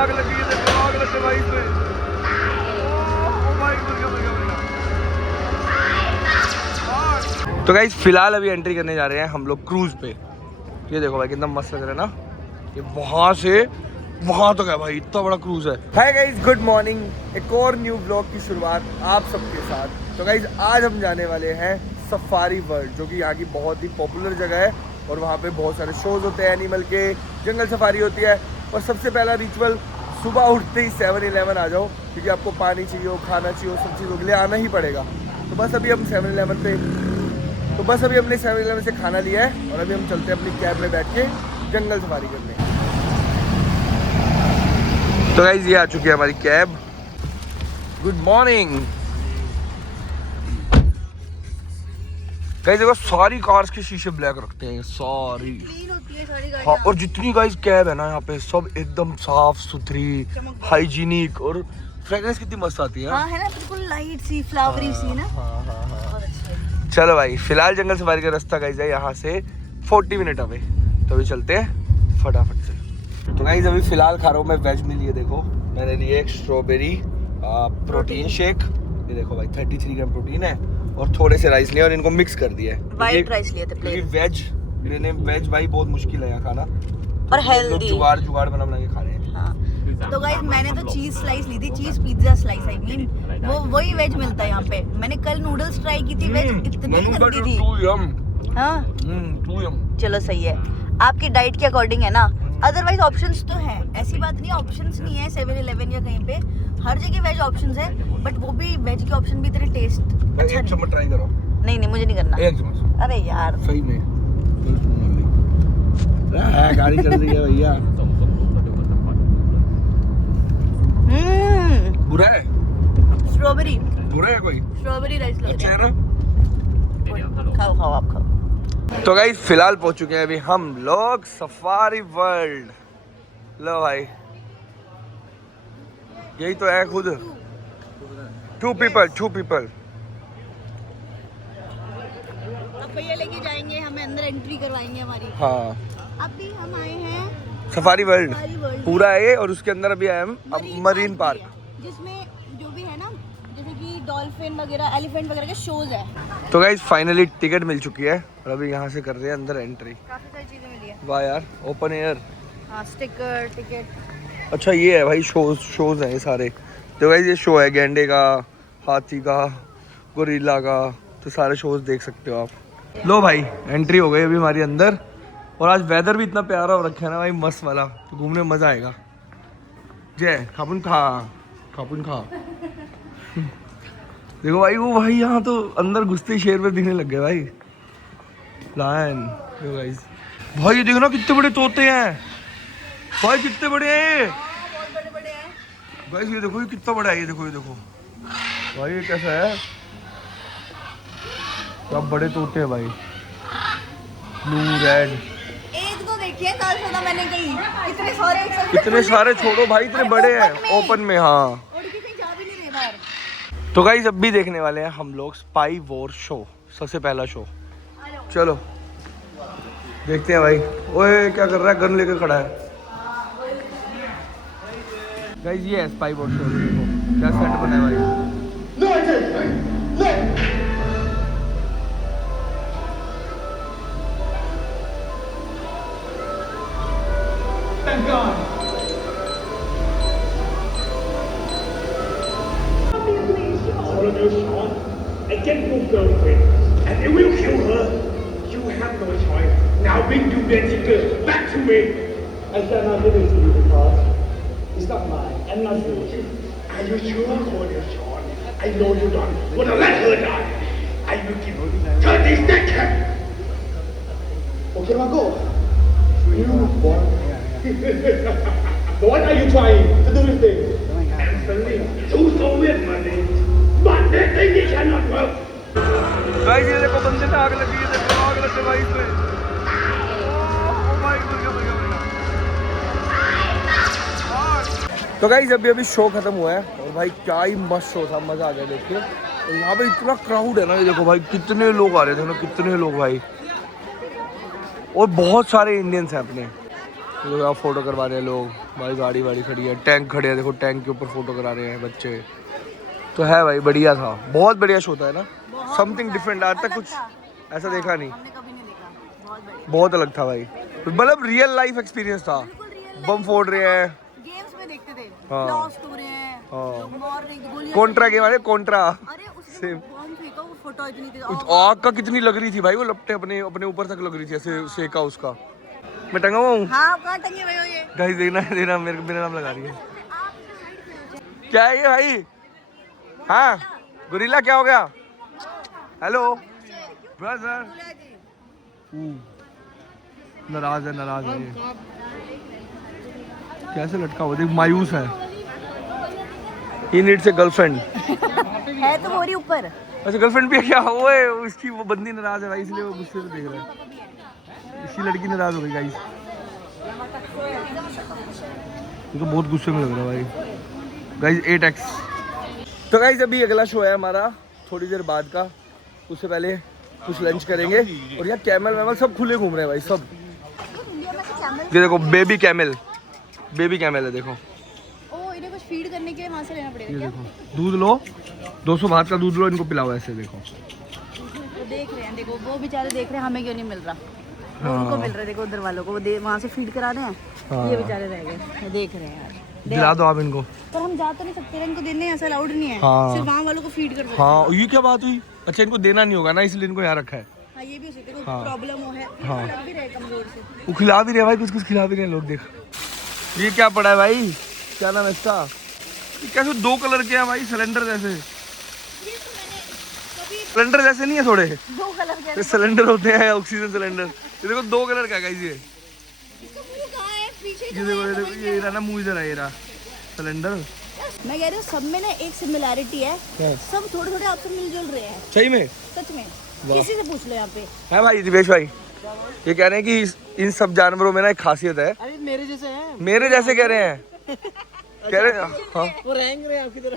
आग लगी है, देखो आग लग गई भाई इसमें। ओ भाई मर गया। तो गाइस फिलहाल अभी एंट्री करने जा रहे हैं हम लोग क्रूज पे। ये देखो भाई कितना मस्त लग रहा है ना, ये वहां से वहां तक है भाई, इतना बड़ा क्रूज है। Hi guys, good morning. एक और न्यू ब्लॉग की शुरुआत आप सबके साथ। तो गाइस आज हम जाने वाले हैं सफारी वर्ल्ड, जो कि यहाँ की बहुत ही पॉपुलर जगह है और वहाँ पे बहुत सारे शोज होते हैं एनिमल के, जंगल सफारी होती है। और सबसे पहला रिचुअल, सुबह उठते ही 7-Eleven आ जाओ, क्योंकि आपको पानी चाहिए हो, खाना चाहिए हो, सब चीज़ों के लिए आना ही पड़ेगा। तो बस अभी हम 7-Eleven हमने 7-Eleven से खाना लिया है और अभी हम चलते हैं अपनी कैब में बैठ के जंगल सफारी करने। तो गाइस ये आ चुकी है हमारी कैब। Good morning guys. देखो सारी कार्स के शीशे ब्लैक रखते हैं, सारी क्लीन होती है सारी गाड़ियां। हाँ, और जितनी गाइस कैब है ना यहाँ पे सब एकदम साफ सुथरी, हाइजीनिक, और फ्रेग्रेंस कितनी मस्त आती है। हाँ है ना, बिल्कुल लाइट सी फ्लावरी सी ना। हाँ। बहुत अच्छा है। चलो भाई, फिलहाल जंगल सफारी का रास्ता गाइस है यहाँ से 40 मिनट अवे, तो अभी चलते हैं फटाफट से। तो गाइस अभी फिलहाल खा रहा हूँ मैं वेज मील। ये देखो मैंने लिए एक स्ट्रॉबेरी प्रोटीन शेक। ये देखो भाई 33 ग्राम प्रोटीन है, और थोड़े से राइस लिए और इनको मिक्स कर दिया है। वाइट राइस लिए थे क्योंकि प्लेन। वेज भाई बहुत मुश्किल है यहाँ खाना, और हेल्दी। जुगाड़ बना के खा रहे हैं। हाँ। तो गाइस मैंने तो चीज स्लाइस ली थी, चीज पिज्जा स्लाइस आई मीन, वो वही वेज मिलता है यहाँ पे। मैंने कल नूडल्स ट्राई की थी वेज, इतनी गंदी थी। हाँ चलो सही है, आपकी डाइट के अकॉर्डिंग है ना। अदरवाइज ऑप्शंस तो हैं, ऐसी बात नहीं ऑप्शंस नहीं है 7-Eleven या कहीं पे, हर जगह वेज ऑप्शंस है, बट वो भी वेज के ऑप्शन भी इतने टेस्ट अच्छा एक चम्मच ट्राई करो। नहीं मुझे नहीं करना। एक चम्मच। अरे यार सही में गाड़ी चल रही है भैया। बुरा है स्ट्रॉबेरी कोई स्ट्रॉबेरी राइस लग अच्छा रहा है ना। है। खाओ आप खाओ। तो गाइस फिलहाल पहुंच चुके हैं अभी हम लोग सफारी वर्ल्ड। लो भाई यही तो है खुद। टू पीपल अब भैया लेके जाएंगे हमें, अंदर एंट्री करवाएंगे हमारी। हाँ अभी हम आए हैं सफारी वर्ल्ड वर्ल्ड पूरा है, और उसके अंदर अभी आए हम मरीन पार्क, जिसमें जो भी है ना, जैसे कि डॉल्फिन वगैरह, एलिफेंट वगैरह के शोज है। तो गाइस फाइनली टिकट मिल चुकी है और अभी यहाँ से कर रहे हैं अंदर एंट्री। काफी सारी चीजें मिली है। वाह यार, ओपन एयर। हाँ स्टिकर टिकट। अच्छा ये है भाई शोज हैं ये सारे। तो गाइस ये शो है गैंडे का, हाथी का, गोरिल्ला का, तो सारे शोज देख सकते हो आप। लो भाई एंट्री हो गई अभी हमारी अंदर, और आज वेदर भी इतना प्यारा हो रखा है ना भाई, मस्त वाला, तो घूमने में मजा आएगा। जय खापुन खा देखो भाई, वो भाई यहाँ तो अंदर घुसते ही शेर पे दिखने लग गए भाई, लायन। देखो गाइस भाई ये देखो ना कितने बड़े तोते हैं भाई, कितने बड़े हैं ये। बहुत बड़े बड़े हैं गाइस ये देखो ये कितना बड़ा है, ये देखो भाई, ये कैसा है, क्या बड़े तोते हैं भाई, ब्लू रेड। एक तो देखिए कल से तो मैंने कहीं इतने सारे इतने सारे छोड़ो भाई, इतने बड़े हैं ओपन में। हाँ और कहीं जा भी नहीं रहे बाहर। तो गाइस अब भी देखने वाले हैं हम लोग स्पाई वॉर शो, सबसे पहला शो। चलो देखते हैं भाई। ओए क्या कर रहा है, गन लेकर खड़ा है। गाइस ये है स्पाई वॉर शो, देखो क्या सेट बना है भाई। Thank God. All of you, Sean, I get your girlfriend, and they will kill her. You have no choice. Now bring you their ticket back to me. I cannot give it to you because it's not mine and not yours. Are you sure, Corner Sean? I know you don't want to let her die. I will give her 30 seconds. Okay, now go. You boy. What are you trying To do this thing. Answer me. Two Soviet money. But they think it cannot work. Guys ये देखो बंदे में आग लगी है, देखो आग लग गई भाई इसमें। ओ भाई मर गया। तो गाइस अभी शो खत्म हुआ है, और भाई क्या ही मस्त शो था, मजा आ गया देख के। और यहाँ पे इतना क्राउड है ना, ये देखो भाई कितने लोग आ रहे थे ना, कितने लोग भाई, और बहुत सारे इंडियंस हैं अपने। यहाँ फोटो करवा रहे हैं लोग भाई, गाड़ी वाड़ी खड़ी है, टैंक खड़े हैं, देखो टैंक के ऊपर फोटो करा रहे हैं बच्चे। तो है भाई, बढ़िया था, बहुत बढ़िया शो था, है ना, समथिंग डिफरेंट, आज तक कुछ ऐसा देखा नहीं, हमने कभी नहीं देखा, बहुत बढ़िया, बहुत अलग था भाई, मतलब रियल लाइफ एक्सपीरियंस था। बम फोड़ रहे हैं, गेम्स में देखते थे, हाँ। ब्लास्ट हो रहे हैं, हाँ। लोग मार रहे हैं, गोलियां कॉन्ट्रा गेम है, कॉन्ट्रा। अरे उसने बम फेंका, वो फोटो इतनी थी, आग का कितनी लग रही थी भाई, वो लपटे अपने अपने ऊपर तक लग रही थी, ऐसे सेका उसका। मैं टंगा हुआ हूँ हाँ कहाँ टंगे हुए हो ये? गाइस, देखना देना मेरे मेरा नाम लगा रही है। क्या है ये भाई? हाँ गुरिल्ला, क्या हो गया? Hello brother. नाराज है, नाराज है ये। कैसे लटका हुआ देख, मायूस है। He needs a girlfriend। है तो मोरी ऊपर। अच्छा गर्लफ्रेंड भी है क्या? वो है उसकी, वो बंदी नाराज है भाई, इसलिए वो गुस्से से देख रहा है। इसकी लड़की नाराज हो गई गाइस, ये तो बहुत गुस्से में लग रहा है भाई। Guys 8x। तो गाइस अभी अगला शो है हमारा थोड़ी देर बाद का, उससे पहले कुछ लंच करेंगे। और यहाँ कैमल वैमल सब खुले घूम रहे हैं भाई, सब। ये देखो बेबी कैमल, बेबी कैमल है, देखो। ओ इन्हें कुछ फीड करने के लिए वहाँ से लेना पड़ेगा ये क्या? देखो, दूध लो, 200 बात का दूध लो, इनको पिलाओ ऐसे, देखो। वो देख रहे हैं, देखो वो बेचारे देख रहे हैं हमें क्यों नहीं मिल रहा, हाँ। उनको मिल रहा है, देखो उधर वालों को, वो वहाँ से फीड करा रहे हैं, हाँ। ये बेचारे रह गए, ये देख रहे हैं यार। दिला दो आप इनको। पर हम जा तो नहीं सकते, इनको देने ऐसा अलाउड नहीं है, हाँ। सिर्फ वहाँ वालों को फीड कर सकते हैं। हाँ ये क्या बात हुई? अच्छा इनको देना नहीं होगा ना, इसलिए इनको यहाँ रखा है। हाँ ये भी हो सकता है, हाँ। प्रॉब्लम हो है, हाँ। लग भी रहे कमजोर से। वो खिला भी रहे हैं भाई, कुछ कुछ खिला भी रहे हैं लोग, देख। ये क्या पड़ा है भाई, क्या नाम है इसका? ये कैसे 2 कलर के हैं भाई, सिलेंडर जैसे। सिलेंडर जैसे नहीं है थोड़े, 2 कलर के ये सिलेंडर होते हैं, ऑक्सीजन सिलेंडर। ये देखो 2 कलर का गाइस, ये पीछे ये देखो, ये रहा ना मुंह, इधर है ये रहा सिलेंडर। मैं कह रही हूँ सब में ना एक सिमिलैरिटी है, क्या? सब थोड़े थोड़े आपसे मिलजुल रहे हैं, सही में सच में, किसी से पूछ लो यहाँ पे। है भाई दिवेश भाई, ये कह रहे हैं कि इन सब जानवरों में ना एक खासियत है। अरे मेरे जैसे हैं, मेरे जैसे कह रहे हैं, कह रहे हैं हाँ। वो रहेंगे रहे आपकी तरह।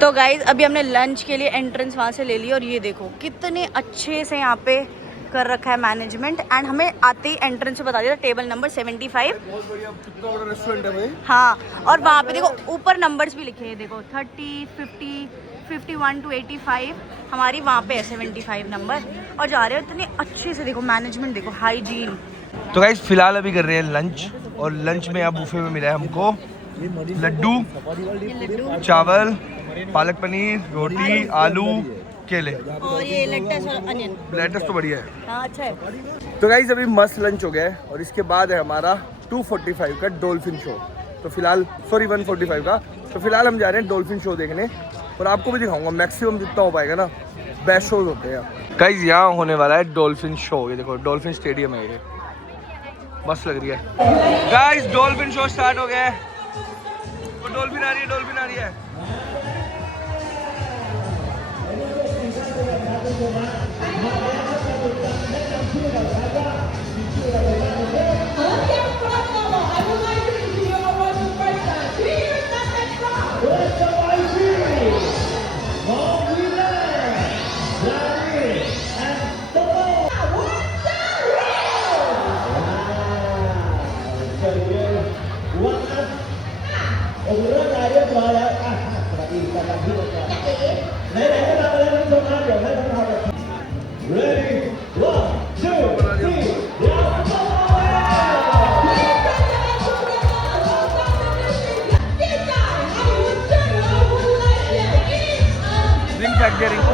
तो गाइज अभी हमने लंच के लिए एंट्रेंस वहाँ से ले ली, और ये देखो कितने अच्छे से यहाँ पे कर रखा है मैनेजमेंट। एंड हमें आते ही एंट्रेंस पे बता दिया था टेबल नंबर 75। बहुत बढ़िया, कितना बड़ा रेस्टोरेंट है भाई। हाँ, और वहाँ पे देखो ऊपर नंबर्स भी लिखे हैं, देखो 30, 50, 51 to 85, हमारी वहाँ पे है 75 नंबर। और जा रहे हो इतने अच्छे से, देखो मैनेजमेंट, देखो हाइजीन। तो गाइस फिलहाल अभी कर रहे हैं लंच, और लंच में यहाँ बुफे में मिला है हमको लड्डू, चावल, पालक पनीर, रोटी, आलू, केले, और ये लेट्स और अनियन। लेटस तो बढ़िया है। हाँ अच्छा है। तो गाइस अभी मस्त लंच हो गया है, और इसके बाद है हमारा 2:45 का डॉल्फिन शो। तो फिलहाल 1:45 का, तो फिलहाल हम जा रहे हैं डॉल्फिन शो देखने, और आपको भी दिखाऊंगा मैक्सिमम जितना हो पाएगा ना, बेस्ट शोज होते हैं गाइस। यहाँ होने वाला है डॉल्फिन शो, ये देखो डॉल्फिन स्टेडियम है, ये मस्त लग रही है गाइस। डॉल्फिन शो स्टार्ट हो गया है, तो डॉल्फिन आ रही है, डॉल्फिन आ रही है। Ready? 1, 2, 3. Ring factor ring.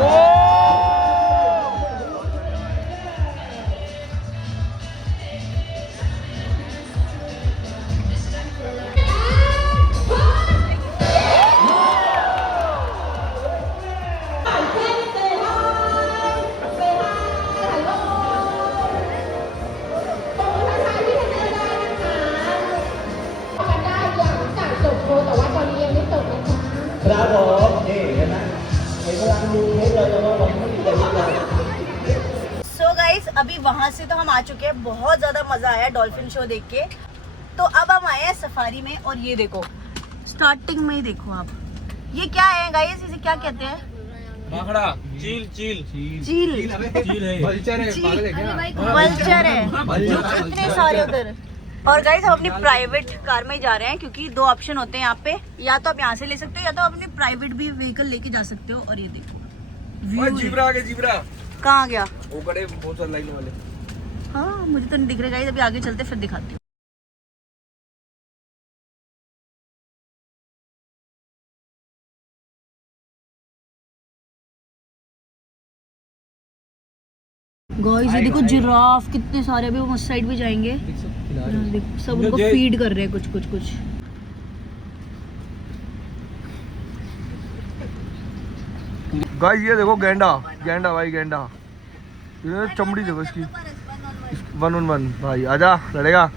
So guys अभी वहां से तो हम आ चुके हैं, बहुत ज्यादा मजा आया डॉल्फिन शो देख के। तो अब हम आए हैं सफारी में, और ये देखो स्टार्टिंग में ही देखो आप, ये क्या है गाइस, इसे क्या कहते हैं? भाखड़ा, चील चील चील। चील है, वल्चर है, पागल है क्या? वल्चर है, इतने सारे उधर। और गाइस हम अपनी प्राइवेट कार में ही जा रहे हैं क्योंकि दो ऑप्शन होते हैं यहाँ पे, या तो आप यहाँ से ले सकते हो या तो आप अपनी प्राइवेट भी व्हीकल लेके जा सकते हो। और ये देखो व्यू, जीब्रा आ गया, जीब्रा कहाँ आ गया? वो खड़े बहुत सारे लाइन वाले। हाँ मुझे तो नहीं दिख रहा गाइस, अभी आगे चलते फिर दिखाती हूँ। गाइस ये देखो जिराफ कितने सारे, अभी हम उस साइड भी जाएंगे। देखो सब उनको फीड कर रहे हैं कुछ। गाइस ये देखो गेंडा भाई, गेंडा। ये चमड़ी देखो इसकी, 1-on-1 भाई, आजा लड़ेगा।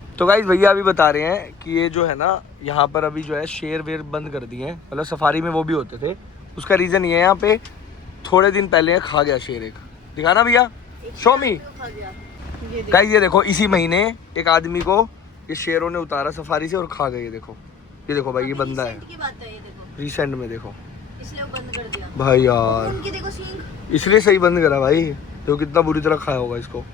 तो गाइस भैया अभी बता रहे हैं कि ये जो है ना, यहाँ पर अभी जो है शेर वेर बंद कर दिए हैं, मतलब सफारी में वो भी होते थे। उसका रीज़न ये है, यहाँ पे थोड़े दिन पहले खा गया शेर एक। दिखाना भैया, शो मी। गाइस ये देखो इसी महीने एक आदमी को ये शेरों ने उतारा सफारी से और खा गए। ये देखो भाई, ये बंदा है रिसेंट में, देखो इसलिए वो बंद कर दिया भाई यार। उनकी देखो सींग, इसलिए सही बंद करा भाई, तो कितना बुरी तरह खाया होगा इसको।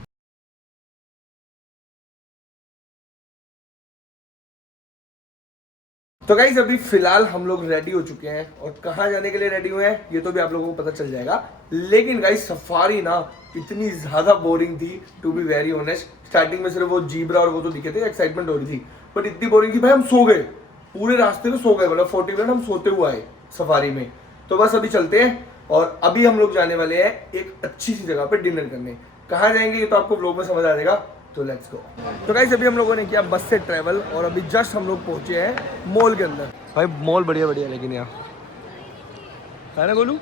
तो गाइस अभी फिलहाल हम लोग रेडी हो चुके हैं और कहाँ जाने के लिए रेडी हुए हैं ये तो भी आप लोगों को पता चल जाएगा। लेकिन गाइस सफारी ना इतनी ज्यादा बोरिंग थी, to be very honest. Starting में सिर्फ वो जीब्रा और वो तो दिखे थे, एक्साइटमेंट हो रही थी, बट इतनी बोरिंग थी भाई हम सो गए पूरे रास्ते में, सो गए। मतलब 40 मिनट हम सोते हुए आए सफारी में। तो बस अभी चलते हैं और अभी हम लोग जाने वाले हैं एक अच्छी सी जगह पे डिनर करने। कहाँ जाएंगे ये तो आपको व्लॉग में समझ आ जाएगा, तो लेट्स गो। तो गाइस अभी हम लोगों ने किया बस से ट्रैवल और अभी जस्ट हम लोग पहुंचे हैं मॉल के अंदर। भाई मॉल बढ़िया लेकिन यहाँ है ना गोलू,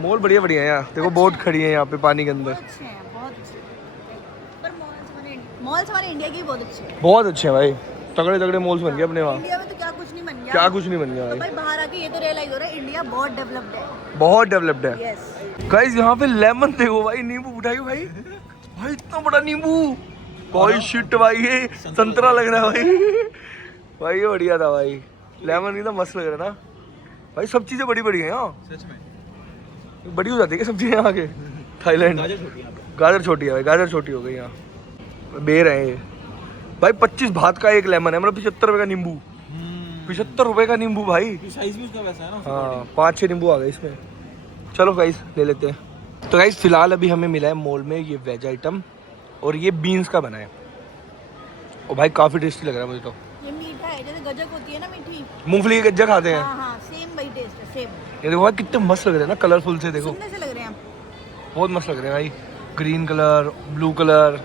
मॉल बढ़िया है यहाँ। देखो बोट खड़ी है यहाँ पे पानी के अंदर, बहुत अच्छे। पर मॉल्स हमारे इंडिया की बहुत अच्छे हैं, बहुत अच्छे हैं भाई। तगड़े मॉल्स बन गए अपने वहाँ। इंडिया में तो क्या कुछ नहीं बन गया, भाई। भाई बाहर आके ये तो रियलाइज हो रहा है इंडिया बहुत डेवलप्ड है। यस गाइस यहाँ पे लेमन देखो भाई, नींबू उठाइयो भाई इतना बड़ा नींबू भाई, शिट भाई ये संतरा लग रहा है भाई ये बढ़िया था भाई। लेमन एकदम मस्त लग रहा है ना भाई। सब चीजें बड़ी है यहाँ, सच में बड़ी हो जाती है सब्जी यहाँ के। थाईलैंड गाजर छोटी है भाई, गाजर छोटी हो गई यहाँ। बेर है ये भाई, 25 भात का एक लेमन है, मतलब 75 रुपए का नींबू। 75 रुपए का नींबू भाई, साइज भी उसका वैसा है ना। हाँ 5-6 नींबू आ गए इसमें। चलो गाइस ले लेते हैं। तो गाइस फिलहाल अभी हमें मिला है मॉल में ये वेज आइटम और ये बीन्स का बना है और भाई काफी टेस्टी लग रहा है मुझे तो। ये मीठा है, जैसे गज्जक होती है ना मीठी, मूंगफली की गज्जक खाते हैं। हाँ सेम वही टेस्ट है, सेम। ये देखो भाई कितने मस्त लग रहे हैं ना, कलरफुल से देखो, सुंदर से लग रहे हैं, बहुत मस्त लग रहे हैं भाई। ग्रीन कलर, ब्लू कलर,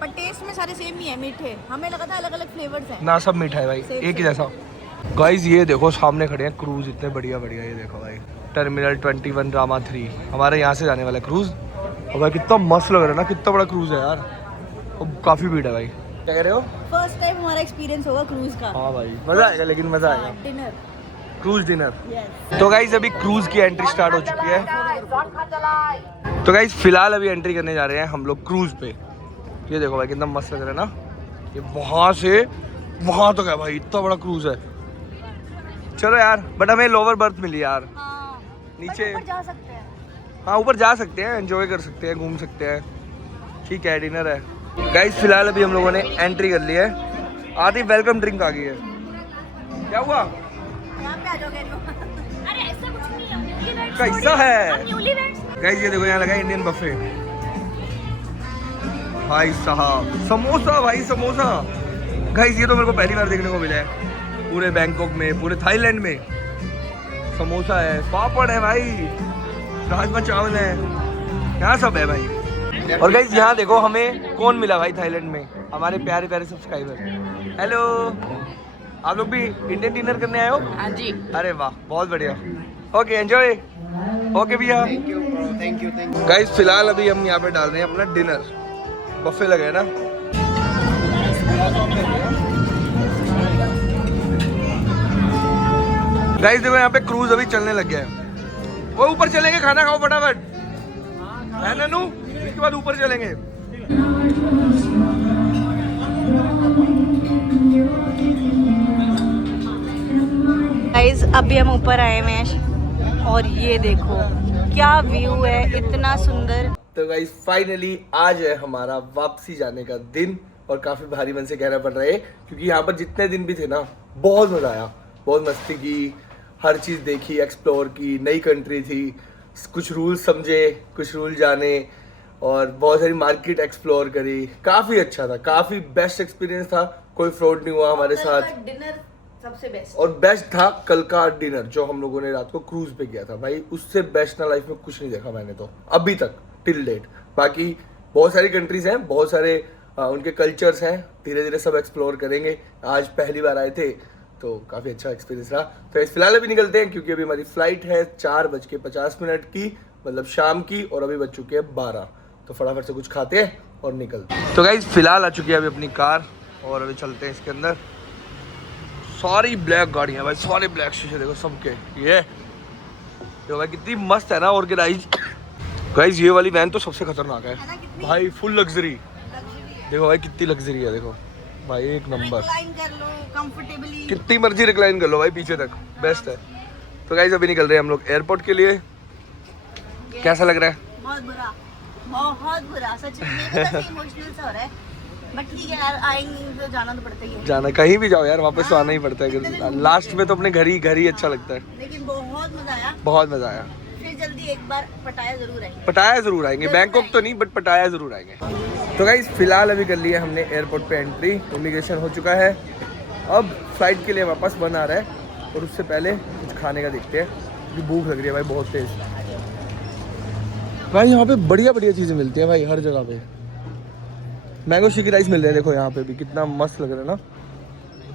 पर टेस्ट में सारे सेम ही है, मीठे। हमें लगा था अलग अलग फ्लेवर्स हैं ना, सब मीठा है भाई, एक ही जैसा। गाइस ये देखो सामने खड़े हैं क्रूज, इतने बढ़िया ये देखो भाई। टर्मिनल 21 रामा 3 हमारे यहाँ से जाने वाला है क्रूज। और भाई कितना मस्त लग रहा है ना, कितना बड़ा क्रूज है यार, और काफी भीड़ है भाई। क्या कह रहे हो? फर्स्ट टाइम हमारा एक्सपीरियंस होगा क्रूज का। हाँ भाई मजा आएगा, लेकिन मजा आएगा। Dinner, cruise dinner. तो गाइस अभी क्रूज की एंट्री स्टार्ट हो चुकी है। तो गाइस फिलहाल अभी एंट्री करने जा रहे हैं हम लोग क्रूज पे। ये देखो भाई कितना मस्त लग रहा है ना, ये वहां से वहां तक है भाई, इतना बड़ा क्रूज है। चलो यार, बट हमें लोअर बर्थ मिली यार। हाँ, नीचे ऊपर जा सकते हैं। हाँ ऊपर जा सकते हैं, एंजॉय कर सकते हैं, घूम सकते हैं। ठीक है, डिनर है। गाइस फिलहाल अभी हम लोगों ने एंट्री कर ली है, आधी वेलकम ड्रिंक आ गई है। क्या हुआ? यहाँ पे आ जाओगे। अरे ऐसा कुछ नहीं है, कैसा है गाइस? ये देखो यहाँ लगा इंडियन बफे भाई साहब। समोसा भाई, समोसा गाइस ये तो मेरे को पहली बार देखने को मिला है पूरे बैंकॉक में, पूरे थाईलैंड में। समोसा है, पापड़ है भाई, राजमा चावल है, यहाँ सब है भाई। और गाइस यहाँ देखो हमें कौन मिला भाई थाईलैंड में, हमारे प्यारे सब्सक्राइबर। हेलो, आप लोग भी इंडियन डिनर करने आए हो? हाँ जी। अरे वाह, बहुत बढ़िया। Okay enjoy. ओके भैया, थैंक यू। गाइस फिलहाल अभी हम यहाँ पे डाल रहे हैं अपना डिनर। बफे लगे है ना। गाइस देखो यहाँ पे क्रूज अभी चलने लग गया है। वो ऊपर चलेंगे, खाना खाओ फटाफट, है ननू? इसके बाद ऊपर चलेंगे। गाइस अभी हम ऊपर आए हैं और ये देखो क्या व्यू है, इतना सुंदर। तो गाइस फाइनली आज है हमारा वापसी जाने का दिन और काफी भारी मन से कहना पड़ रहा है क्योंकि यहाँ पर जितने दिन भी थे ना बहुत मजा आया, बहुत मस्ती की, हर चीज देखी, एक्सप्लोर की, नई कंट्री थी, कुछ रूल समझे, कुछ रूल जाने और बहुत सारी मार्केट एक्सप्लोर करी। काफी अच्छा था, काफी बेस्ट एक्सपीरियंस था, कोई फ्रॉड नहीं हुआ हमारे साथ। डिनर सबसे बेस्ट और बेस्ट था कल का डिनर जो हम लोगों ने रात को क्रूज पे किया था। भाई उससे बेस्ट ना लाइफ में कुछ नहीं देखा मैंने तो अभी तक टिल डेट। बाकी बहुत सारी कंट्रीज हैं, बहुत सारे उनके कल्चर्स हैं, धीरे धीरे सब एक्सप्लोर करेंगे। आज पहली बार आए थे तो काफ़ी अच्छा एक्सपीरियंस रहा। तो इस फिलहाल अभी निकलते हैं क्योंकि अभी हमारी फ्लाइट है 4:50 की, मतलब शाम की, और अभी बज चुके हैं 12। तो फटाफट से कुछ खाते हैं और निकलते हैं। तो गाइस फिलहाल आ चुकी है अभी अपनी कार और अभी चलते हैं इसके अंदर। सारी ब्लैक गाड़ियाँ भाई, सारे ब्लैक शीशे देखो सबके। ये देखो भाई कितनी मस्त है ना ऑर्गेनाइज। गाइस ये वाली वैन तो सबसे खतरनाक है भाई, फुल लग्जरी। देखो भाई कितनी लग्जरी है, देखो भाई एक नंबर। रिक्लाइन कर लो कंफर्टेबली, कितनी मर्जी रिक्लाइन कर लो भाई पीछे तक, बेस्ट है। तो गाइस अभी निकल रहे हैं हम लोग एयरपोर्ट के लिए। कैसा लग रहा है? बहुत बुरा, बहुत बुरा, सच में इमोशनल सा हो रहा है, बट ठीक है यार, आएंगे तो जाना तो पड़ता ही है। जाना कहीं भी जाओ यार, वापस तो आना ही पड़ता है। लास्ट में तो अपने घर ही अच्छा लगता है। लेकिन बहुत मजा आया, बहुत मजा आया। फिर जल्दी एक बार पटाया जरूर आएंगे। पटाया जरूर आएंगे, बैंकॉक तो नहीं बट पटाया जरूर आएंगे। तो गाइस फिलहाल अभी कर लिया हमने एयरपोर्ट पे एंट्री, इमिग्रेशन हो चुका है। अब फ्लाइट के लिए वापस बन आ रहा है और उससे पहले कुछ खाने का देखते हैं क्योंकि भूख लग रही है भाई बहुत तेज। भाई यहाँ पे बढ़िया बढ़िया चीज़ें मिलती हैं भाई, हर जगह पे। मैंगो स्टिकी राइस मिल रहे हैं, देखो यहाँ पे भी कितना मस्त लग रहा है ना,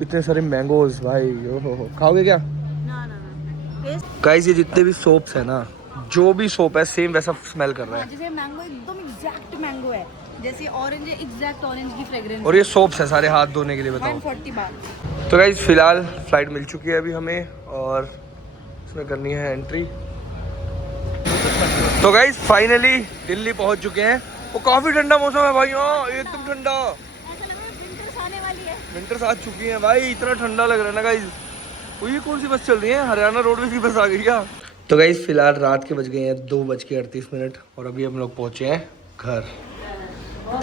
इतने सारे मैंगोज भाई। ओहो, खाओगे क्या? ना ना ना, गाइस ये जितने भी सोप्स है ना, जो भी सोप है सेम वैसा स्मेल कर रहा है। जैसे मैंगो एकदम एग्जैक्ट मैंगो है, जैसे ऑरेंज है एग्जैक्ट ऑरेंज की फ्रेग्रेंस। और ये सोप्स है सारे हाथ धोने के लिए, बताओ। 140 बार। तो गाइस फिलहाल फ्लाइट मिल चुकी है अभी हमें और इसमें करनी है एंट्री। तो गाइस फाइनली दिल्ली पहुंच चुके हैं। वो काफी ठंडा मौसम है भाई, हाँ एकदम ठंडा। ऐसा लग रहा है विंटर्स आने वाली है। विंटर्स आ चुकी है भाई, इतना ठंडा लग रहा है ना गाइस। वो ये कौन सी बस चल रही है? हरियाणा रोडवेज की बस आ गई क्या? तो गाइस फिलहाल रात के बज गए हैं 2:38 और अभी हम लोग पहुंचे हैं घर।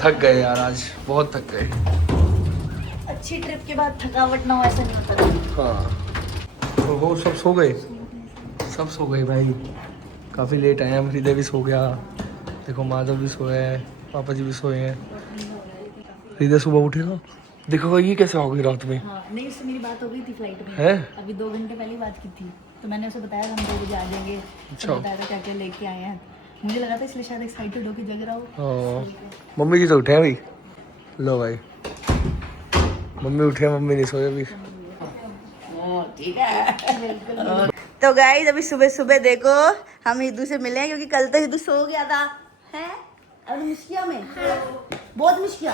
थक गए यार, आज बहुत थक गए। अच्छी ट्रिप के बाद थकावट ना हो ऐसा नहीं होता। हाँ तो वो सब सो गए, सब सो गए भाई। काफ़ी लेट आए हम, हृदय भी सो गया, देखो माधव भी सोया है, पापा जी भी सोए हैं। हृदय सुबह उठेगा, देखो ये कैसे हो गई रात में। हाँ, नहीं उससे मेरी बात हो गई थी फ्लाइट में। है? अभी 2 घंटे पहले बात की थी तो मैंने उसे बताया हम 2 बजे आ जाएंगे। अच्छा। तो बताया था क्या क्या लेके आए हैं, मुझे लगा था इसलिए शायद एक्साइटेड होकर जग रहा हो। मम्मी जी तो उठे हैं भाई, लो भाई मम्मी उठे, मम्मी नहीं सोए अभी। ठीक है। तो गाइस अभी सुबह सुबह देखो हम हिदू से मिले हैं क्योंकि कल तो हिदू सो गया था, है अब मुश्किया में बहुत मुश्किल।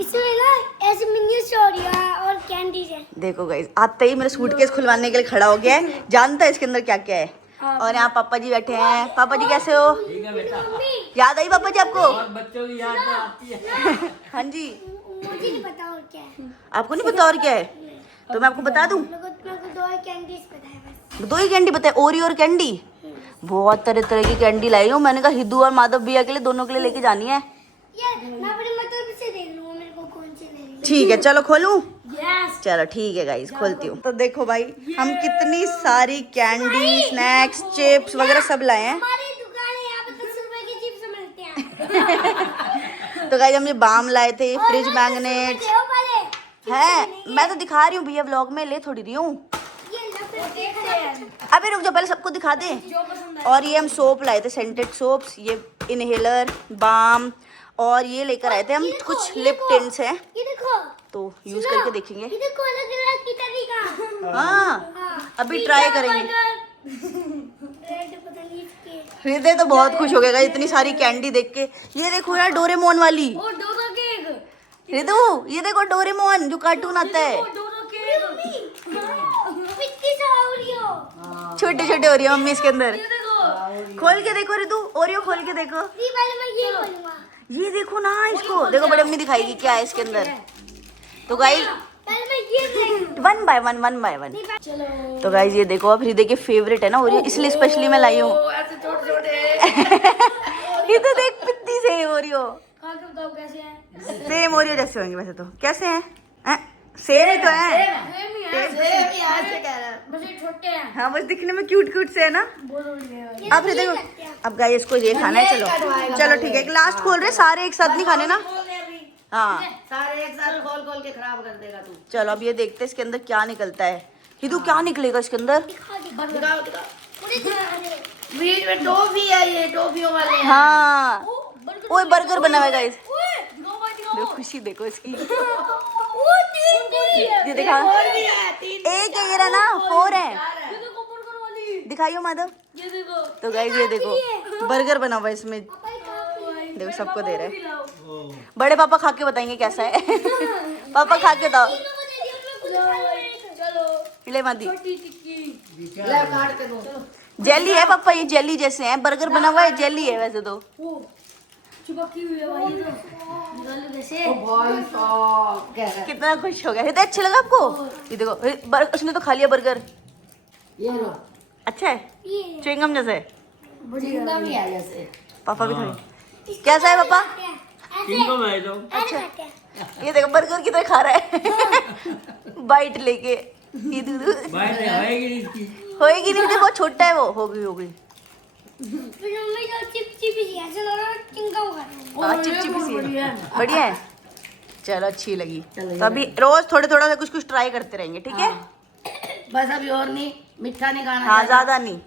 इसमें ना ऐसे मिनी स्टोरियाँ और कैंडीज है। देखो गाइस आते ही मेरा सूटकेस खुलवाने के लिए खड़ा हो गया है, जानता है इसके अंदर क्या क्या है। और यहाँ पापा जी बैठे हैं। पापा जी कैसे हो? याद आई पापा जी आपको? और बच्चों की याद तो आती है। हाँ जी। मुझे नहीं पता और क्या है। आपको नहीं पता और क्या है? तो मैं आपको बता दूं। मेरे को 2 कैंडीज पता है बस। 2 ही कैंडी बताए, ओरी और कैंडी। बहुत तरह तरह की कैंडी लाई हूँ मैंने, कहा हिदू और माधव भैया के लिए, दोनों के लिए लेके जानी है। यार मैं अपने मतलब से देख लूँगा मेरे को कौन सी लेनी है। ठीक है चलो खोलूं। यस। चलो ठीक है गाइस खोलती हूँ। तो देखो भाई हम कितनी सारी कैंडी, स्नैक्स, चिप्स वगैरह सब लाए हैं। हमारी दुकान है यहाँ पे 10 रुपए की चिप्स मिलते हैं। तो गाइस हम ये बाम लाए थे, फ्रिज मैग्नेट देखो पहले। है। मैं तो दिखा रही हूँ भैया, व्लॉग में ले थोड़ी रही हूँ। ये लफड़े देखते हैं। अबे रुक जाओ पहले सबको दिखा दे। और ये हम सोप लाए थे, सेंटेड सोप्स, ये इनहेलर, बाम, और ये लेकर आए थे हम कुछ लिप टिंट्स हैं ये देखो तो यूज करके देखेंगे। ये देखो अलग अलग की तरीका। हाँ अभी ट्राई करेंगे। रेड पता नहीं इसके। हृदय तो बहुत खुश हो गया इतनी सारी कैंडी देख के। ये देखो यार डोरेमोन वाली। और डोडो केक। हृदय ये देखो डोरेमोन जो कार्टून आता है। डोडो केक। पिक्की सा ओरियो। छोटे छोटे ओरियो मम्मी इसके अंदर। ये देखो। खोल के देखो ऋतु, ओरियो खोल के देखो। ये वाले मैं ये खोलूंगा। ये देखो ना इसको, देखो बड़ी अम्मी दिखाएगी क्या है इसके अंदर। तो गाइस पहले मैं वन बाय वन। चलो तो गाइज ये देखो, अब हृदय के फेवरेट है ना ओरियो, इसलिए स्पेशली मैं लाई हूँ। ये तो देख कितनी से ओरियो, खा के बताओ कैसे हैं। सेम ओरियो जैसे होंगे वैसे तो। कैसे हैं? सेम ही तो है। बस ये छोटे हैं। हाँ बस दिखने में क्यूट क्यूट से है ना। अब हृदय को, अब गाइस इसको ये खाना है। चलो ठीक है, एक लास्ट खोल रहे, सारे एक साथ नहीं खाने ना। हाँ सारे एक साथ खोल खोल के खराब कर देगा तू। चलो अब ये देखते हैं इसके अंदर क्या निकलता है। हिदू क्या निकलेगा इसके अंदर? दिखाओ दिखाओ। बीच में टॉफी है, ये टॉफियों वाले हैं। हाँ ओए बर्गर बना हुआ है गाइस। देखो खुशी देखो इसकी। ये दिखा, एक है ये रहा ना, 4 है। दिखाइयो माधव। तो गाइस ये देखो बर्गर बना हुआ है इसमें। देखो सबको दे रहे हैं। बड़े पापा खा के बताएंगे कैसा है। पापा खा के बताओ। ले मादी, ले काट के दो। जेली है पापा, ये जेली जैसे है। बर्गर बना हुआ है, जेली है वैसे तो। चिपकी हुई है भाई, ये तो निकालो कैसे। भाई साहब कह रहा है। कितना खुश हो गया। ये अच्छा लगा आपको? ये देखो उसने तो खा लिया बर्गर। ये लो, अच्छा है, च्युइंगम जैसे। जिंदा भी है जैसे। पापा भी खाए। कैसा है पापा? इनको भाई दो। अच्छा, ये देखो बर्गर की तरह खा रहा है। बाइट लेके। ये दूध भाई रहेगी नहीं इसकी। होएगी नहीं, देखो बहुत छोटा है वो। हो गई। फिर मम्मी जो चिपचिपी सी ऐसे लग रहा है चिंगम खा रही हूँ। हाँ चिपचिपी सी है। बढ़िया है। चलो अच्छी लगी। चलो, तो अभी रोज थोड़े थोड़ा कुछ ट्राई करते रहेंगे, ठीक है? बस अभी और नहीं, मीठा नहीं खाना। हाँ ज्यादा नहीं।